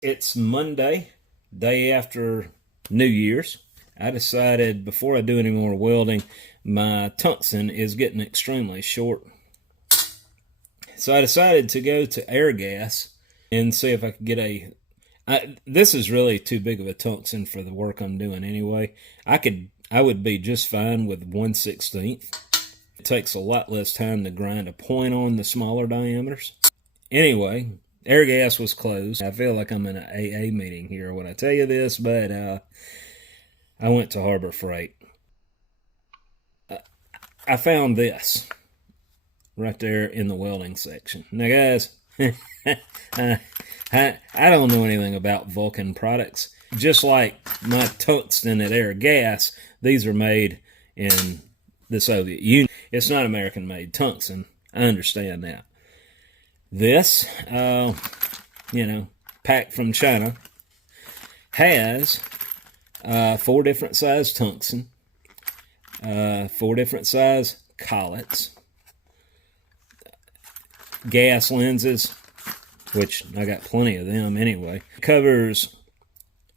It's Monday, day after New Year's. I decided before I do any more welding, my tungsten is getting extremely short. So I decided to go to air gas and see if I could get this is really too big of a tungsten for the work I'm doing anyway. I would be just fine with 1/16. It takes a lot less time to grind a point on the smaller diameters. Anyway, air gas was closed. I feel like I'm in an AA meeting here when I tell you this, but I went to Harbor Freight. I found this right there in the welding section. Now, guys, I don't know anything about Vulcan products. Just like my tungsten at Air Gas, these are made in the Soviet Union. It's not American-made tungsten. I understand that. This, packed from China, has 4 different size tungsten, 4 different size collets, gas lenses, which I got plenty of them anyway. It covers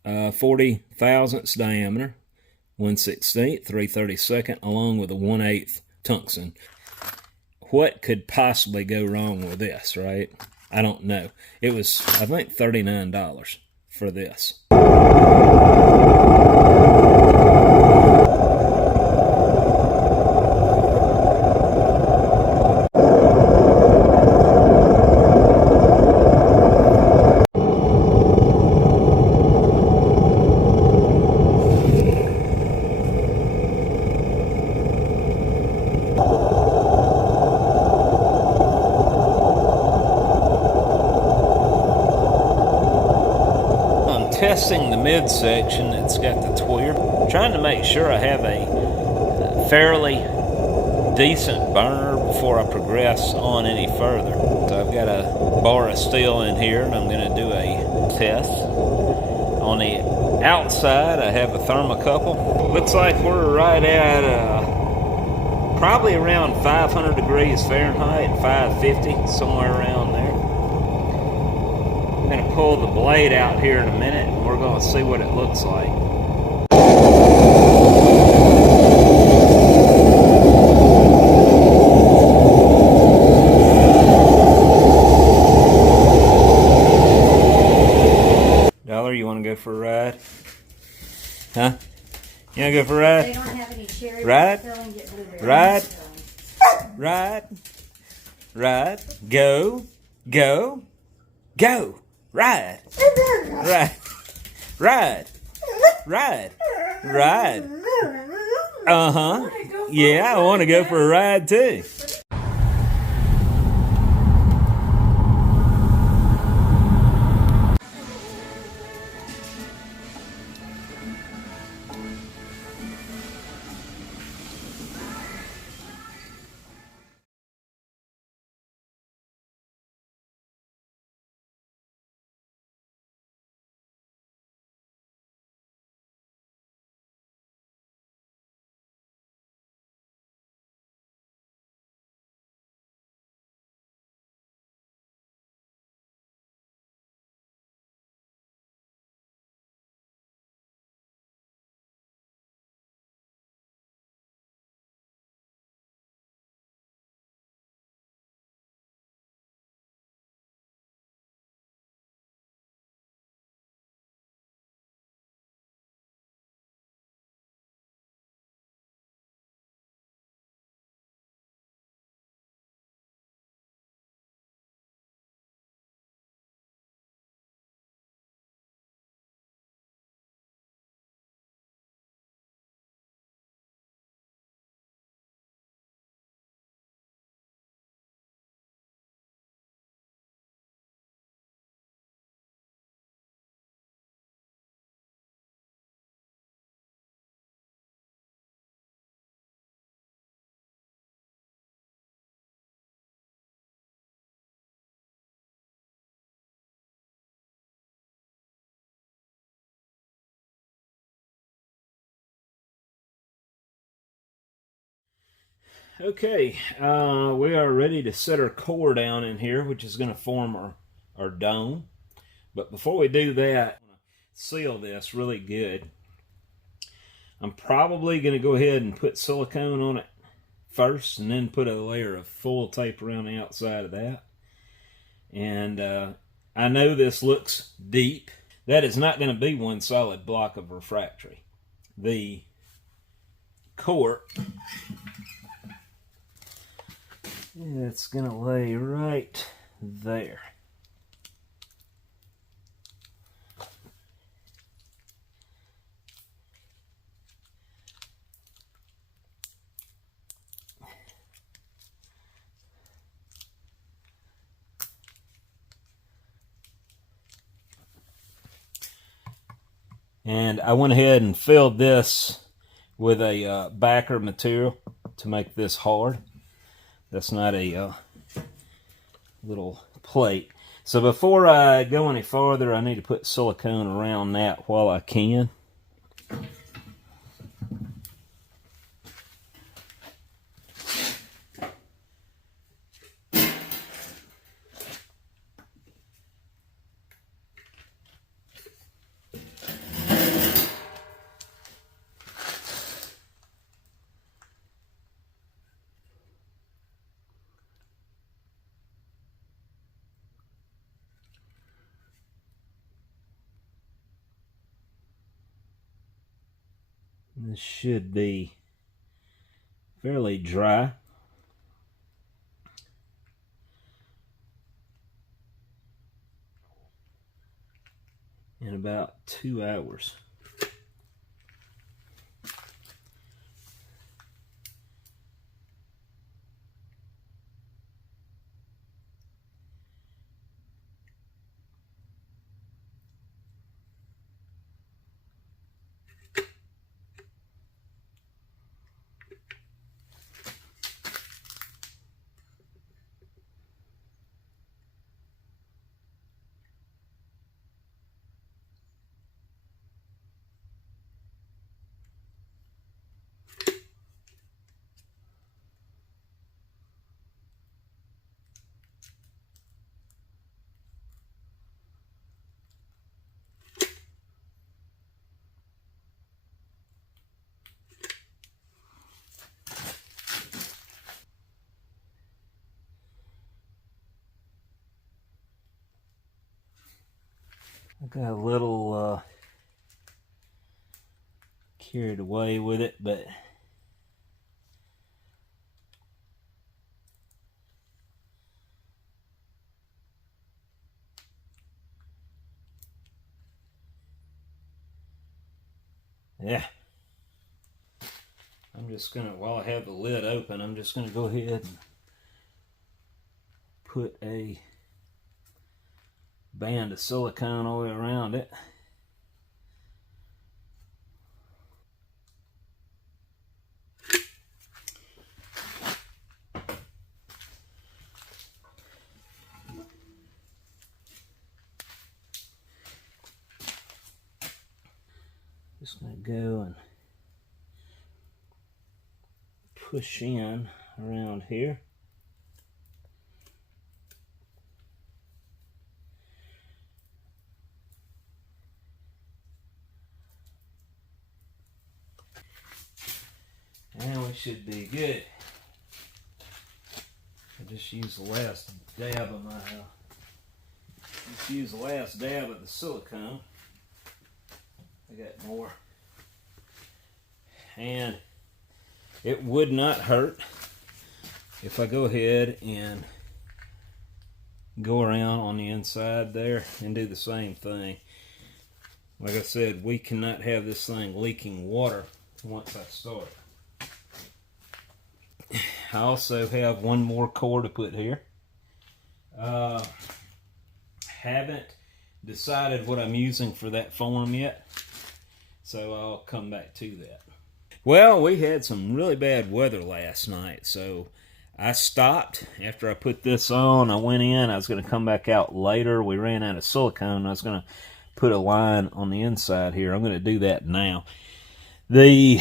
40 thousandths diameter, 1/16, 3/32, along with a 1/8 tungsten. What could possibly go wrong with this, right? I don't know. It was, I think, $39 for this. Testing the midsection that's got the tweer, trying to make sure I have a fairly decent burner before I progress on any further. So I've got a bar of steel in here and I'm going to do a test. On the outside I have a thermocouple. Looks like we're right at probably around 500 degrees Fahrenheit, 550, somewhere around there. I'm going to pull the blade out here in a minute and we're going to see what it looks like. Dollar, you want to go for a ride? Huh? You want to go for a ride? They don't have any cherry. Ride? Ride? Ride? Ride? Go? Go? Go! Ride, ride, ride, ride, ride. Uh-huh. Yeah, I want to go for a ride too. Okay, we are ready to set our core down in here, which is going to form our dome. But before we do that, I'm going to seal this really good. I'm probably going to go ahead and put silicone on it first and then put a layer of foil tape around the outside of that. And I know this looks deep. That is not going to be one solid block of refractory. The quart, it's going to lay right there. And I went ahead and filled this with a backer material to make this hard. That's not a little plate. So before I go any farther, I need to put silicone around that while I can. This should be fairly dry. In about 2 hours. I got a little carried away with it, but yeah. I'm just gonna, while I have the lid open, I'm just gonna go ahead and put a band of silicone all the way around it. Just gonna go and push in around here. And we should be good. I just use the last dab of my the silicone. I got more. And it would not hurt if I go ahead and go around on the inside there and do the same thing. Like I said, we cannot have this thing leaking water once I start. I also have one more core to put here. Haven't decided what I'm using for that form yet, so I'll come back to that. Well, we had some really bad weather last night, so I stopped after I put this on. I went in. I was going to come back out later. We ran out of silicone. I was going to put a line on the inside here. I'm going to do that now. The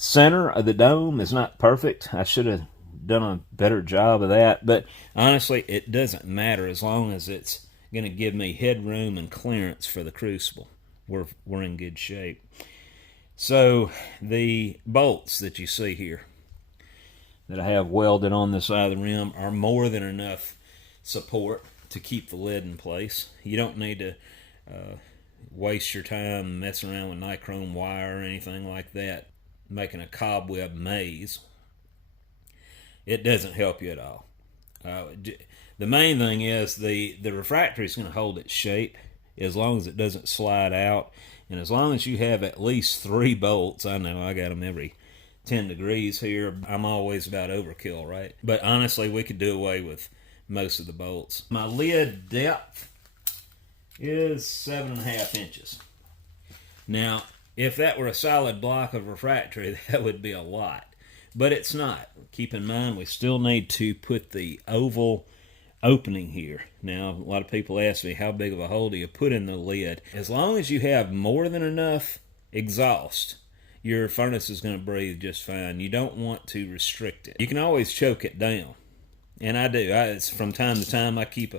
center of the dome is not perfect. I should have done a better job of that, but honestly, it doesn't matter as long as it's going to give me headroom and clearance for the crucible. We're in good shape. So the bolts that you see here that I have welded on the side of the rim are more than enough support to keep the lid in place. You don't need to waste your time messing around with nichrome wire or anything like that, making a cobweb maze. It doesn't help you at all. The main thing is the refractory is going to hold its shape as long as it doesn't slide out, and as long as you have at least 3 bolts. I know I got them every 10 degrees here. I'm always about overkill, right? But honestly, we could do away with most of the bolts. My lid depth is 7.5 inches. Now, if that were a solid block of refractory, that would be a lot. But it's not. Keep in mind, we still need to put the oval opening here. Now, a lot of people ask me, how big of a hole do you put in the lid? As long as you have more than enough exhaust, your furnace is going to breathe just fine. You don't want to restrict it. You can always choke it down. And I do. It's from time to time, I keep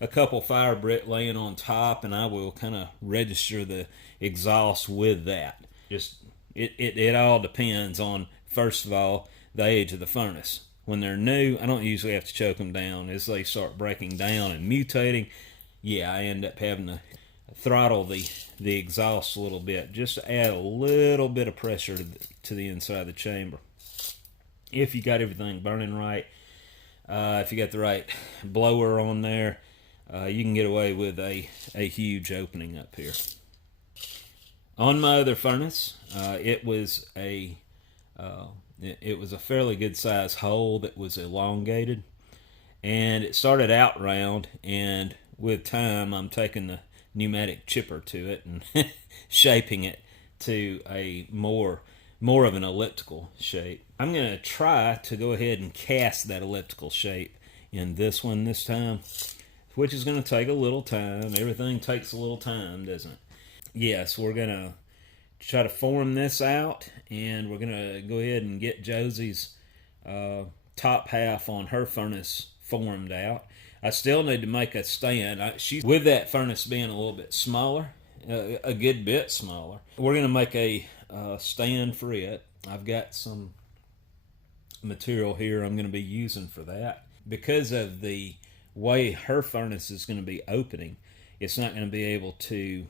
a couple fire brick laying on top, and I will kind of register the exhaust with that. Just it all depends on, first of all, the age of the furnace. When they're new, I don't usually have to choke them down. As they start breaking down and mutating, yeah, I end up having to throttle the exhaust a little bit just to add a little bit of pressure to the inside of the chamber. If you got everything burning right, if you got the right blower on there, you can get away with a huge opening up here. On my other furnace, it was a fairly good size hole that was elongated, and it started out round, and with time I'm taking the pneumatic chipper to it and shaping it to a more of an elliptical shape. I'm going to try to go ahead and cast that elliptical shape in this one this time, which is going to take a little time. Everything takes a little time, doesn't it? Yes, we're going to try to form this out, and we're going to go ahead and get Josie's top half on her furnace formed out. I still need to make a stand. With that furnace being a little bit smaller, a good bit smaller, we're going to make a stand for it. I've got some material here I'm going to be using for that. Because of the way her furnace is going to be opening, it's not going to be able to,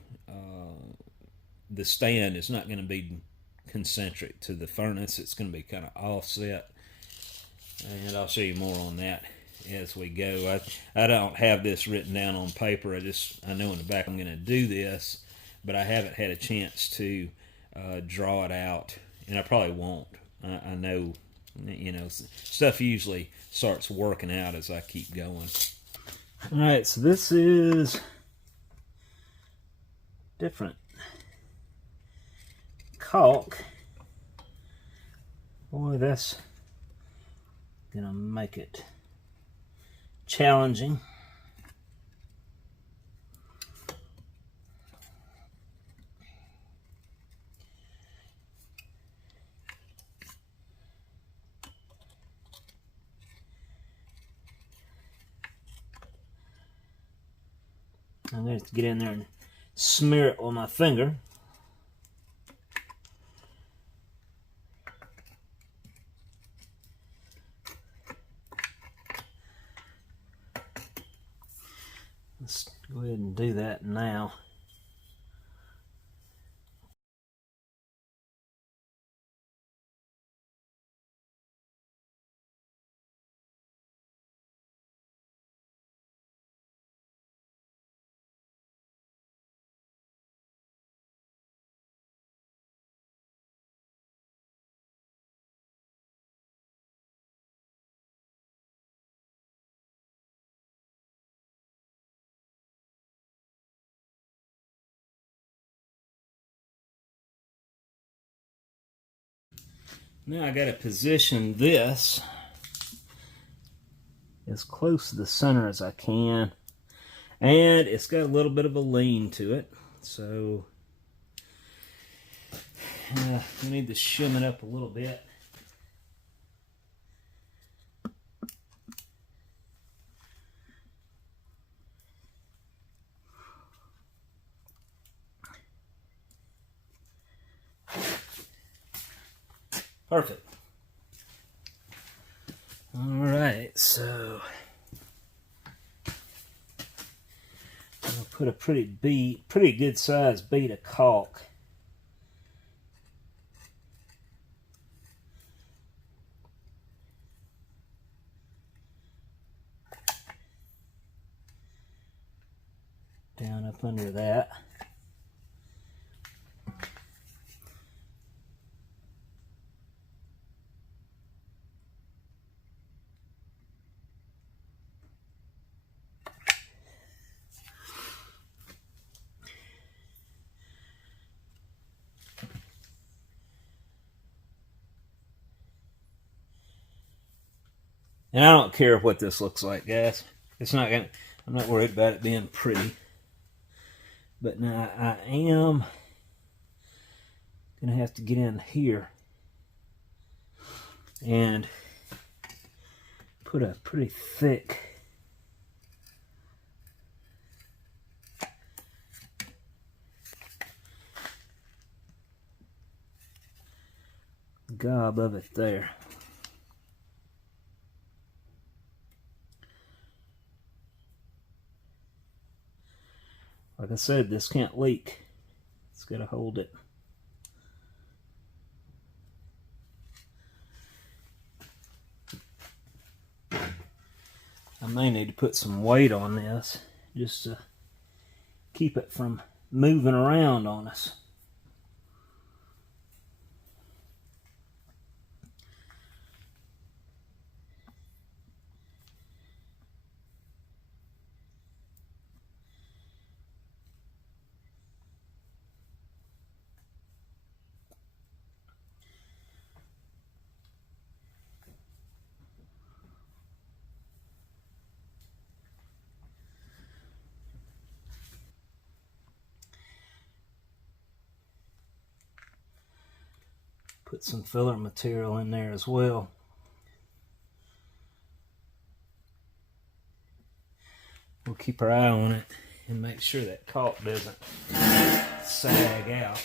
the stand is not going to be concentric to the furnace. It's going to be kind of offset, and I'll show you more on that as we go. I don't have this written down on paper. I know in the back I'm going to do this, but I haven't had a chance to draw it out, and I probably won't. I know, stuff usually starts working out as I keep going. All right, so this is different caulk. Boy, that's gonna make it challenging. I'm going to get in there and smear it with my finger. Let's go ahead and do that now. Now I got to position this as close to the center as I can, and it's got a little bit of a lean to it, so we need to shim it up a little bit. Perfect. Alright, so I'll put a pretty good sized bead of caulk down up under that. And I don't care what this looks like, guys. It's not gonna, I'm not worried about it being pretty. But now I am gonna have to get in here and put a pretty thick gob of it there. Like I said, this can't leak. It's got to hold it. I may need to put some weight on this just to keep it from moving around on us. Put some filler material in there as well. We'll keep our eye on it and make sure that caulk doesn't sag out.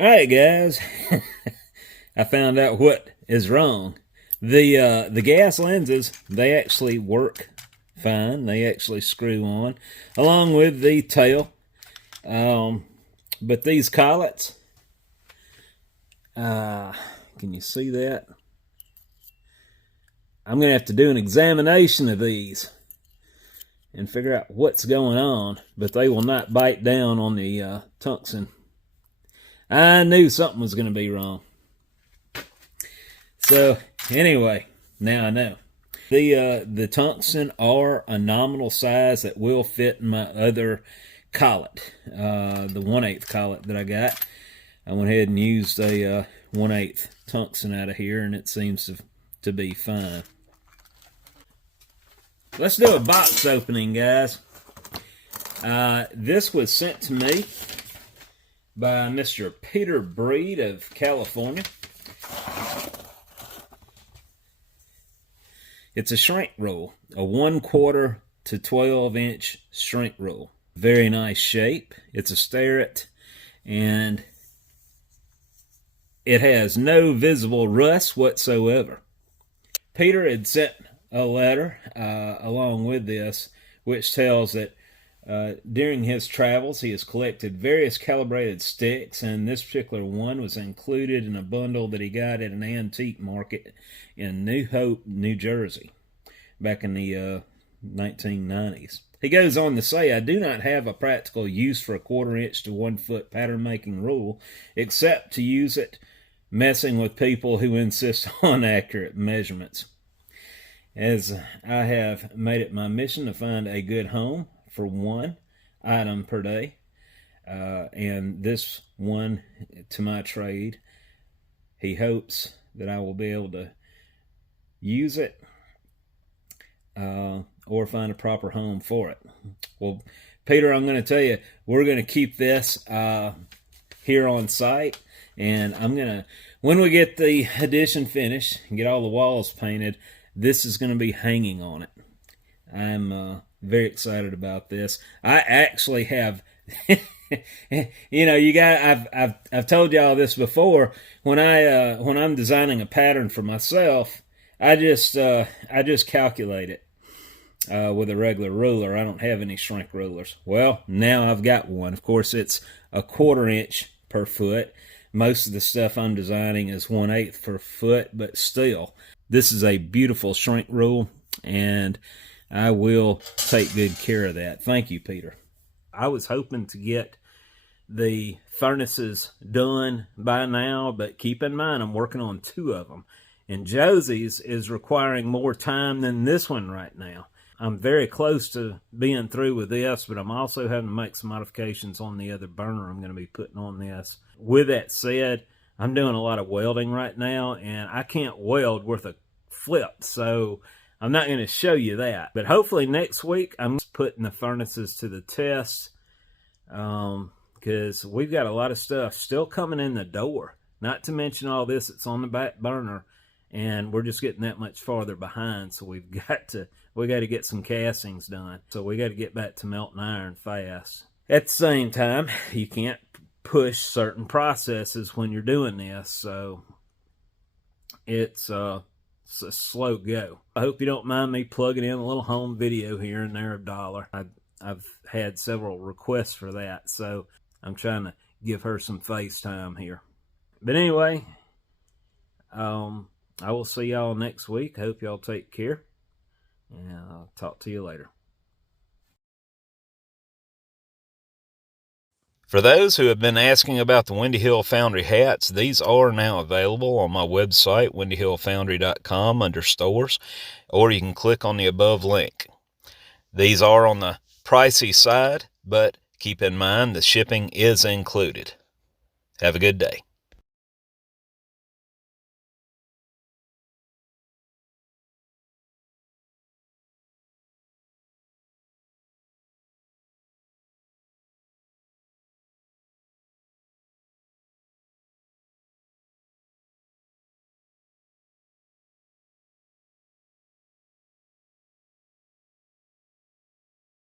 All right, guys. I found out what is wrong. The gas lenses, they actually work fine. They actually screw on, along with the tail. But these collets, can you see that? I'm going to have to do an examination of these and figure out what's going on. But they will not bite down on the tungsten. I knew something was going to be wrong. So, anyway, now I know. The tungsten are a nominal size that will fit in my other collet. The 1/8 collet that I got. I went ahead and used a 1/8 tungsten out of here, and it seems to be fine. Let's do a box opening, guys. This was sent to me by Mr. Peter Breed of California. It's a shrink roll, a 1/4 to 12-inch shrink roll. Very nice shape. It's a Starrett, and it has no visible rust whatsoever. Peter had sent a letter along with this, which tells that during his travels, he has collected various calibrated sticks, and this particular one was included in a bundle that he got at an antique market in New Hope, New Jersey, back in the 1990s. He goes on to say, I do not have a practical use for a 1/4 inch to 1 foot pattern making rule, except to use it messing with people who insist on accurate measurements. As I have made it my mission to find a good home for one item per day, and this one to my trade, he hopes that I will be able to use it or find a proper home for it. Well, Peter, I'm going to tell you, we're going to keep this here on site, and I'm going to, when we get the addition finished and get all the walls painted, this is going to be hanging on it. I'm very excited about this. I actually have, you know, I've told y'all this before. When I'm designing a pattern for myself, I just calculate it with a regular ruler. I don't have any shrink rulers. Well, now I've got one. Of course, it's a 1/4 inch per foot. Most of the stuff I'm designing is 1/8 per foot, but still, this is a beautiful shrink rule, and I will take good care of that. Thank you, Peter. I was hoping to get the furnaces done by now, but keep in mind I'm working on 2 of them. And Josie's is requiring more time than this one right now. I'm very close to being through with this, but I'm also having to make some modifications on the other burner I'm going to be putting on this. With that said, I'm doing a lot of welding right now, and I can't weld worth a flip, so I'm not going to show you that. But hopefully next week I'm putting the furnaces to the test, because we've got a lot of stuff still coming in the door, not to mention all this that's on the back burner, and we're just getting that much farther behind, so we got to get some castings done. So we got to get back to melting iron fast. At the same time, you can't push certain processes when you're doing this, so it's a slow go. I hope you don't mind me plugging in a little home video here and there $1. I've had several requests for that, so I'm trying to give her some FaceTime here. But anyway, I will see y'all next week. Hope y'all take care, and I'll talk to you later. For those who have been asking about the Windy Hill Foundry hats, these are now available on my website, windyhillfoundry.com, under stores, or you can click on the above link. These are on the pricey side, but keep in mind the shipping is included. Have a good day.